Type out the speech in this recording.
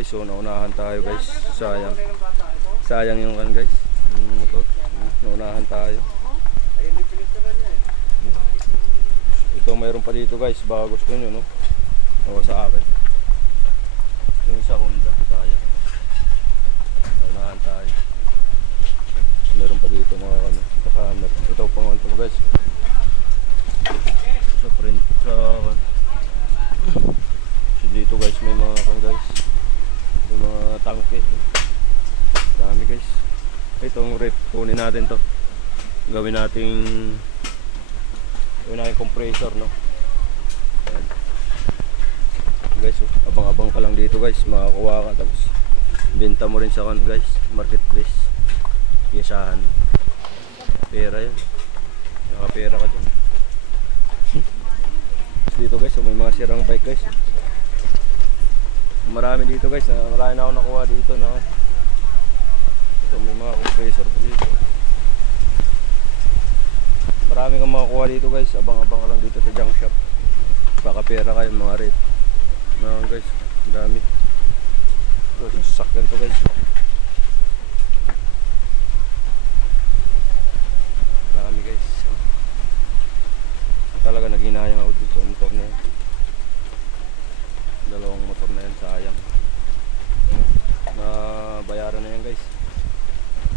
Guys, so naunahan tayo guys. Sayang. Sayang yung kan guys. Yung motor. Naunahan tayo. Ito mayroon pa dito guys. Baka gusto nyo no. O sa akin. Yung sa Honda. Sayang. Naunahan tayo. Meron pa dito mga ano. Ito camera. Ito pang ano to guys. Sa print. Sa So dito guys may mga kan guys. May mga tangke. Dami guys. Itong rep kunin natin to. Gawin nating gawin natin compressor no. Guys, oh, abang-abang ka lang dito guys, makakuha ka tapos benta mo rin sa kan guys, marketplace. Piyasahan. Pera 'yan. Nakapera ka dyan. dito guys, oh, may mga sirang bike guys. Marami dito guys, marami na ako nakuha dito na dito may mga compressor pa dito. Marami kang makakuha dito guys. Abang abang lang dito sa junk shop. Baka pera kayo mga rate mga guys dami. Ito sasakyan to guys. Marami guys. Talaga naghinayang ako dito ang motor na yan. Dalawang motor na yan sayang. Na bayaran na yan guys.